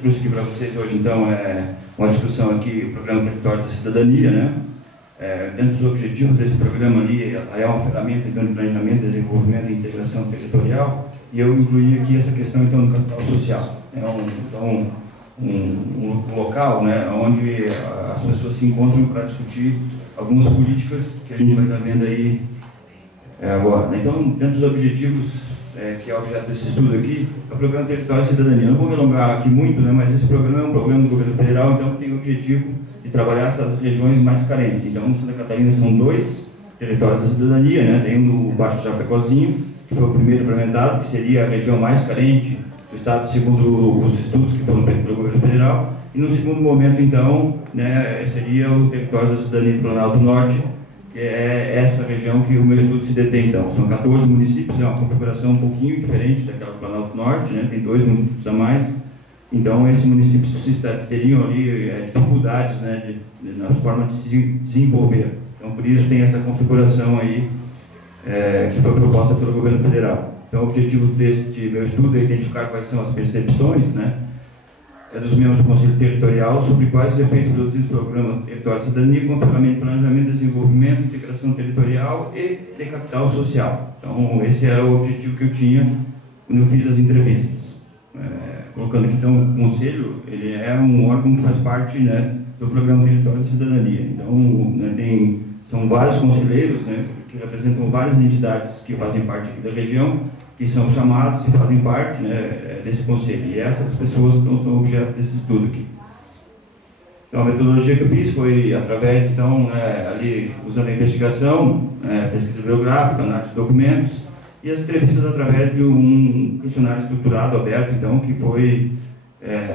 trouxe aqui para vocês hoje, então, é uma discussão aqui, o Programa Território da Cidadania, né? Dentro dos objetivos desse programa ali, é uma ferramenta então, de planejamento, desenvolvimento e integração territorial, e eu incluí aqui essa questão então do capital social. É um local, né, onde as pessoas se encontram para discutir algumas políticas que a gente vai estar vendo aí agora. Né? Então, dentro dos objetivos que é objeto desse estudo aqui, é o Programa Território e Cidadania. Eu não vou me alongar aqui muito, né, mas esse programa é um programa do governo federal, então tem o objetivo de trabalhar essas regiões mais carentes. Então, em Santa Catarina são 2 territórios da cidadania, né? Tem um no Baixo Japecozinho, que foi o primeiro implementado, que seria a região mais carente do Estado, segundo os estudos que foram feitos pelo governo federal. E no segundo momento, então, né, seria o território da cidadania do Planalto Norte, que é essa região que o meu estudo se detém, então. São 14 municípios, é uma configuração um pouquinho diferente daquela do Planalto Norte, né? Tem 2 municípios a mais. Então, esses municípios teriam ali dificuldades, né, na forma de se desenvolver. Então, por isso tem essa configuração aí que foi proposta pelo governo federal. Então, o objetivo deste meu estudo é identificar quais são as percepções, né, dos membros do Conselho Territorial sobre quais os efeitos produzidos pelo Programa Território e Cidadania com ferramenta de planejamento, desenvolvimento, integração territorial e de capital social. Então, esse era o objetivo que eu tinha quando eu fiz as entrevistas. Colocando aqui, então, o Conselho, ele é um órgão que faz parte, né, do Programa Território e Cidadania. Então, né, são vários conselheiros, né, que representam várias entidades que fazem parte aqui da região, que são chamados e fazem parte, né, desse conselho. E essas pessoas então, são objeto desse estudo aqui. Então, a metodologia que eu fiz foi através, então, ali, usando a investigação, pesquisa biográfica, análise de documentos, e as entrevistas através de um questionário estruturado, aberto, então, que foi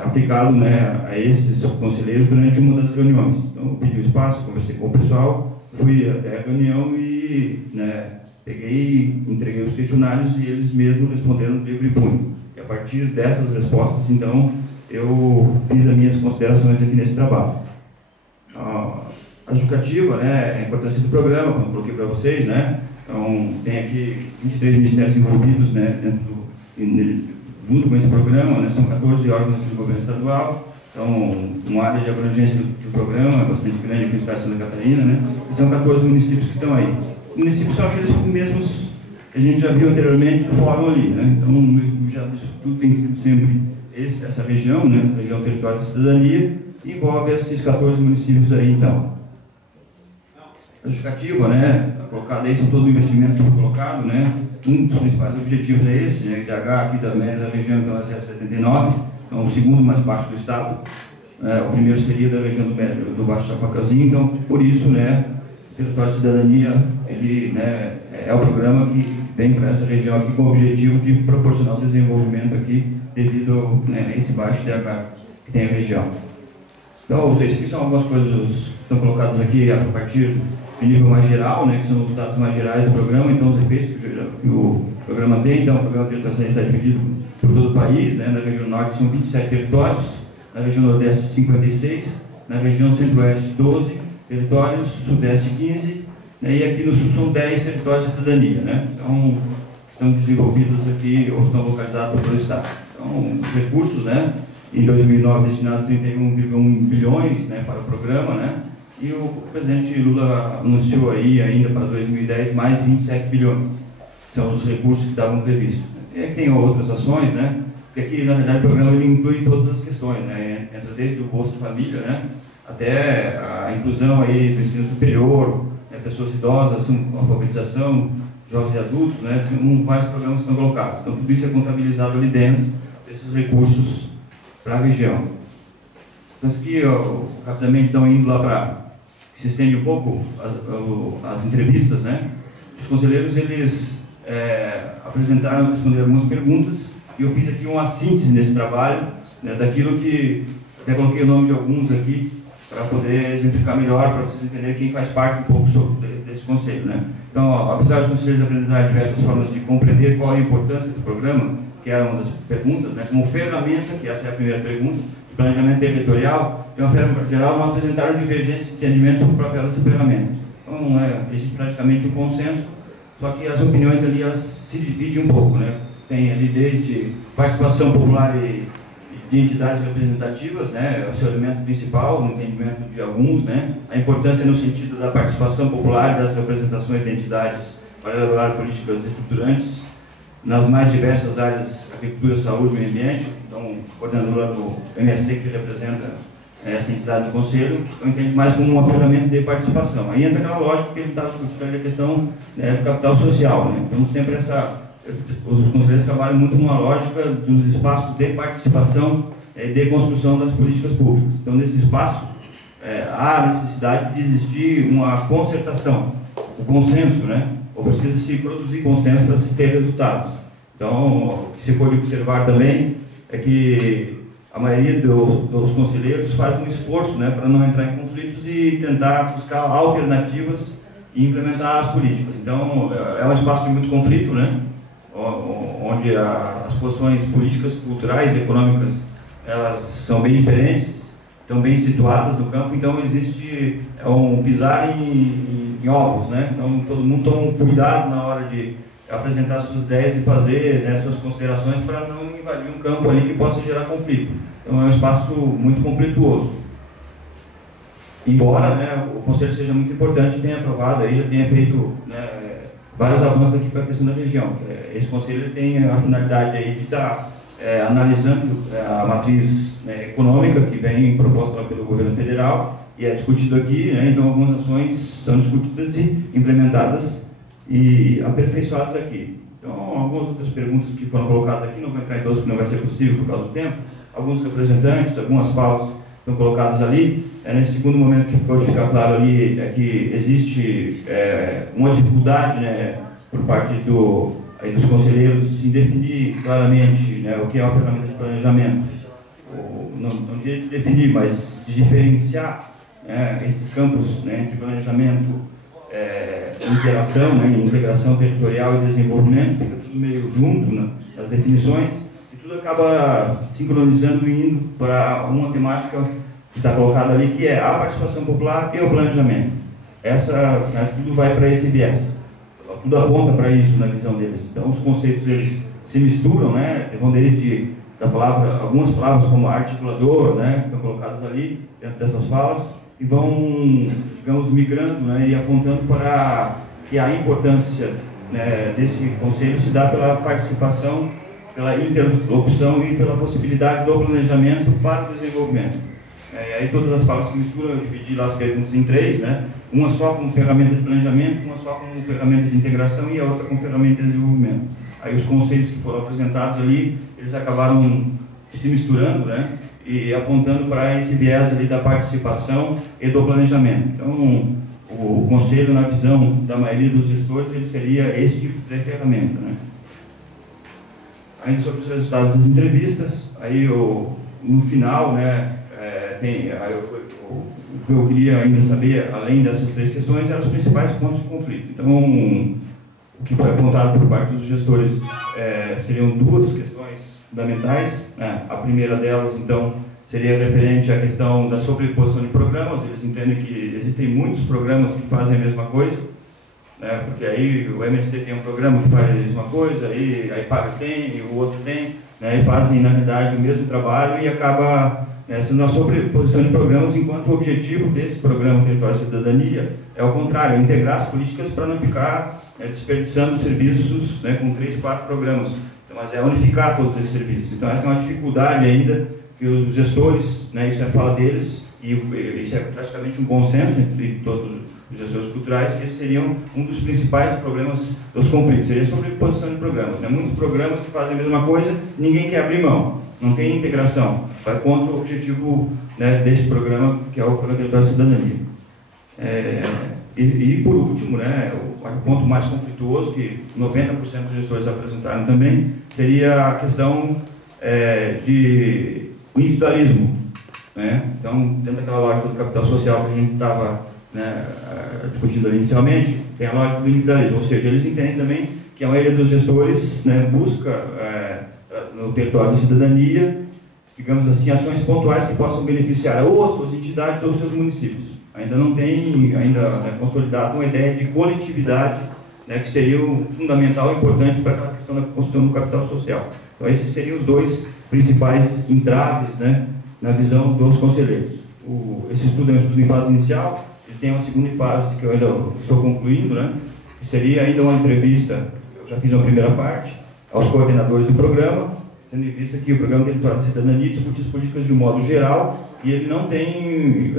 aplicado, né, a esses conselheiros durante uma das reuniões. Então, eu pedi o espaço, conversei com o pessoal, fui até a reunião e, né, peguei, entreguei os questionários e eles mesmos responderam de livre punho. E a partir dessas respostas, então, eu fiz as minhas considerações aqui nesse trabalho. A justificativa, né, a importância do programa, como eu coloquei para vocês, né, então, tem aqui 23 ministérios envolvidos, né, junto com esse programa, né, são 14 órgãos do governo estadual, então, uma área de abrangência do programa é bastante grande aqui no estado de Santa Catarina, né, e são 14 municípios que estão aí. Os municípios são aqueles mesmos que a gente já viu anteriormente no fórum ali, né, então, o objeto disso tudo tem sido sempre essa região, né, a região território da cidadania, e envolve esses 14 municípios aí, então. A justificativa, né, colocada aí, são todo o investimento que foi colocado, né, um dos principais objetivos é esse, né, IDH aqui da média da região, então é 0,79, então o segundo mais baixo do estado, o primeiro seria da região do Baixo Japacazinho, então por isso, né, o Território de Cidadania, ele, né, é o programa que vem para essa região aqui com o objetivo de proporcionar o desenvolvimento aqui devido, né, a esse baixo IDH que tem a região. Então, vocês aqui são algumas coisas que estão colocadas aqui a partir de nível mais geral, né, que são os dados mais gerais do programa, então os efeitos que o programa tem. Então, o programa de território está dividido por todo o país, né, na região norte são 27 territórios, na região nordeste 56, na região centro-oeste 12 territórios, sudeste 15, né, e aqui no sul são 10 territórios de cidadania, né, então estão desenvolvidos aqui ou estão localizados pelo estado. Então, os recursos, né, em 2009 destinados 31,1 bilhões, né, para o programa, né, e o presidente Lula anunciou aí ainda para 2010 mais 27 bilhões. São os recursos que estavam previstos. E aí tem outras ações, né? Porque aqui, na verdade, o programa ele inclui todas as questões, né? Entra desde o Bolsa Família, né, até a inclusão aí do ensino superior, né, pessoas idosas, alfabetização, jovens e adultos, né? São vários programas que estão colocados. Então, tudo isso é contabilizado ali dentro desses recursos para a região. Então, aqui, rapidamente, então, indo lá para que se estende um pouco as entrevistas, né? Os conselheiros, eles apresentaram, responderam algumas perguntas, e eu fiz aqui uma síntese nesse trabalho, né, daquilo que, até coloquei o nome de alguns aqui, para poder exemplificar melhor, para vocês entenderem quem faz parte um pouco desse conselho, né? Então, apesar dos conselheiros apresentarem diversas formas de compreender qual é a importância do programa, que era uma das perguntas, né, como ferramenta, que essa é a primeira pergunta, planejamento territorial, de uma forma geral, não apresentaram divergência de entendimento sobre o papel dessa ferramenta. Então, existe praticamente um consenso, só que as opiniões ali elas se dividem um pouco, né? Tem ali desde participação popular e de entidades representativas, né, é o seu elemento principal, no entendimento de alguns, né, a importância no sentido da participação popular das representações de entidades para elaborar políticas estruturantes nas mais diversas áreas, agricultura, saúde e meio ambiente. Então, coordenadora do MST, que representa essa entidade do Conselho, eu entendo mais como uma ferramenta de participação. Aí entra aquela lógica que a gente estava discutindo, a questão, né, do capital social, né? Então, sempre os conselheiros trabalham muito numa lógica dos espaços de participação e de construção das políticas públicas. Então, nesse espaço, há a necessidade de existir uma concertação, o consenso, né? Ou precisa se produzir consenso para se ter resultados. Então, o que se pode observar também é que a maioria dos conselheiros faz um esforço, né, para não entrar em conflitos e tentar buscar alternativas e implementar as políticas. Então, é um espaço de muito conflito, né, onde as posições políticas, culturais e econômicas, elas são bem diferentes, estão bem situadas no campo, então existe um pisar em ovos, né? Então todo mundo toma um cuidado na hora de apresentar suas ideias e fazer, né, suas considerações para não invadir um campo ali que possa gerar conflito. Então é um espaço muito conflituoso. Embora, né, o Conselho seja muito importante, tenha aprovado, aí já tenha feito, né, vários avanços aqui para a questão da região. Esse Conselho tem a finalidade aí de estar analisando a matriz, né, econômica que vem proposta pelo governo federal e é discutido aqui, né, então algumas ações são discutidas e implementadas e aperfeiçoadas aqui. Então, algumas outras perguntas que foram colocadas aqui, não vou entrar em todas porque não vai ser possível por causa do tempo, alguns representantes, algumas falas estão colocadas ali. Nesse segundo momento que ficou de ficar claro ali é que existe uma dificuldade, né, por parte dos conselheiros em definir claramente, né, o que é uma ferramenta de planejamento. Não diria de definir, mas de diferenciar, esses campos, né, entre planejamento, interação, né, integração territorial e desenvolvimento, fica tudo meio junto, né, nas definições, e tudo acaba sincronizando e indo para uma temática que está colocada ali, que é a participação popular e o planejamento. Tudo vai para esse viés. Tudo aponta para isso na visão deles. Então, os conceitos eles se misturam, né? Vão desde algumas palavras como articulador, né? Estão colocadas ali dentro dessas falas e vão, digamos, migrando, né? E apontando para que a importância, né, desse conselho se dá pela participação, pela interlocução e pela possibilidade do planejamento para o desenvolvimento. Aí todas as falas se misturam, eu dividi lá as perguntas em três, né? Uma só como ferramenta de planejamento, uma só como ferramenta de integração e a outra como ferramenta de desenvolvimento. Aí os conceitos que foram apresentados ali, eles acabaram se misturando, né? E apontando para esse viés ali da participação e do planejamento. Então, o conselho, na visão da maioria dos gestores, ele seria esse tipo de ferramenta, né? Ainda sobre os resultados das entrevistas, aí no final, né, o que eu queria ainda saber, além dessas três questões, eram os principais pontos de conflito. Então, o que foi apontado por parte dos gestores seriam duas questões fundamentais, né? A primeira delas, então, seria referente à questão da sobreposição de programas. Eles entendem que existem muitos programas que fazem a mesma coisa, né? Porque aí o MST tem um programa que faz uma coisa, aí a IPAG tem, e o outro tem, né? E fazem, na verdade, o mesmo trabalho e acaba sendo uma sobreposição de programas, enquanto o objetivo desse programa Território e Cidadania é o contrário, é integrar as políticas para não ficar desperdiçando serviços, né, com 3, 4 programas. Então, mas é unificar todos esses serviços. Então, essa é uma dificuldade ainda que os gestores, né, isso é a fala deles, e isso é praticamente um consenso entre todos os gestores culturais, que esses seriam um dos principais problemas dos conflitos, seria a sobreposição de programas. Né? Muitos programas que fazem a mesma coisa, ninguém quer abrir mão. Não tem integração, vai contra o objetivo, né, desse programa, que é o Programa Território e Cidadania. E por último, né, o ponto mais conflituoso, que 90% dos gestores apresentaram também, seria a questão de individualismo. Né? Então, dentro daquela lógica do capital social que a gente estava, né, discutindo ali inicialmente, tem a lógica do individualismo, ou seja, eles entendem também que a maioria dos gestores, né, busca no território de cidadania, digamos assim, ações pontuais que possam beneficiar ou as suas entidades ou os seus municípios. Ainda não tem consolidado uma ideia de coletividade, né, que seria fundamental e importante para aquela questão da construção do capital social. Então, esses seriam os dois principais entraves, né, na visão dos conselheiros. Esse estudo é um estudo em fase inicial, ele tem uma segunda fase que eu ainda estou concluindo, né, que seria ainda uma entrevista, eu já fiz uma primeira parte, aos coordenadores do programa, tendo em vista que o programa Território da Cidadania discute as políticas de um modo geral e ele não tem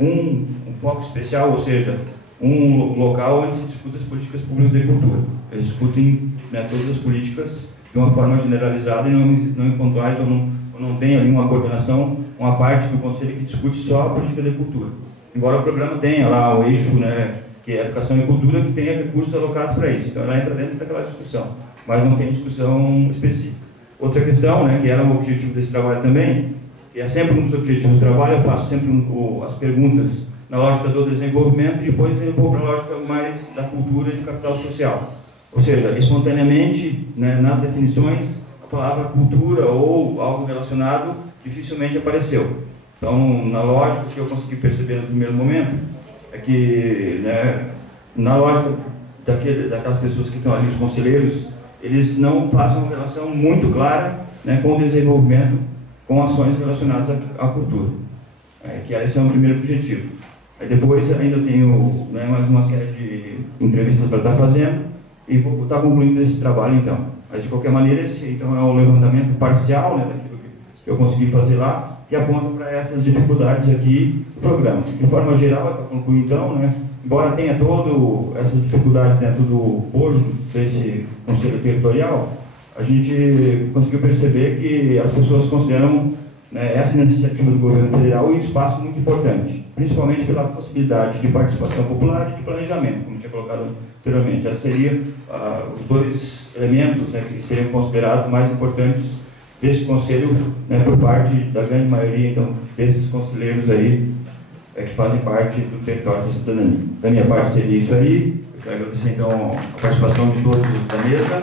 um foco especial, ou seja, um local onde se discute as políticas públicas de cultura. Eles discutem, né, todas as políticas de uma forma generalizada e não em pontuais ou não tem ali uma coordenação, uma parte do Conselho que discute só a política de cultura. Embora o programa tenha lá o eixo, né, que é Educação e Cultura, que tenha recursos alocados para isso. Então ela entra dentro daquela discussão, mas não tem discussão específica. Outra questão, né, que era o objetivo desse trabalho também, que é sempre um dos objetivos do trabalho, eu faço sempre as perguntas na lógica do desenvolvimento e depois eu vou para a lógica mais da cultura e do capital social. Ou seja, espontaneamente, né, nas definições, a palavra cultura ou algo relacionado dificilmente apareceu. Então, na lógica que eu consegui perceber no primeiro momento, é que, né, na lógica daquelas pessoas que estão ali, os conselheiros, eles não fazem uma relação muito clara, né, com o desenvolvimento, com ações relacionadas à cultura. Que esse é o primeiro objetivo. Aí depois ainda tenho, né, mais uma série de entrevistas para estar fazendo e vou estar concluindo esse trabalho então. Mas de qualquer maneira, esse então é um levantamento parcial, né, daquilo que eu consegui fazer lá, que aponta para essas dificuldades aqui do programa. De forma geral, para concluir então, né, embora tenha todas essas dificuldades dentro do bojo desse Conselho Territorial, a gente conseguiu perceber que as pessoas consideram, né, essa iniciativa do governo federal um espaço muito importante, principalmente pela possibilidade de participação popular e de planejamento, como tinha colocado anteriormente. Esses seriam os dois elementos, né, que seriam considerados mais importantes desse conselho, né, por parte da grande maioria então, desses conselheiros aí que fazem parte do Território da Cidadania. Da minha parte seria isso aí. Eu quero agradecer então a participação de todos da mesa.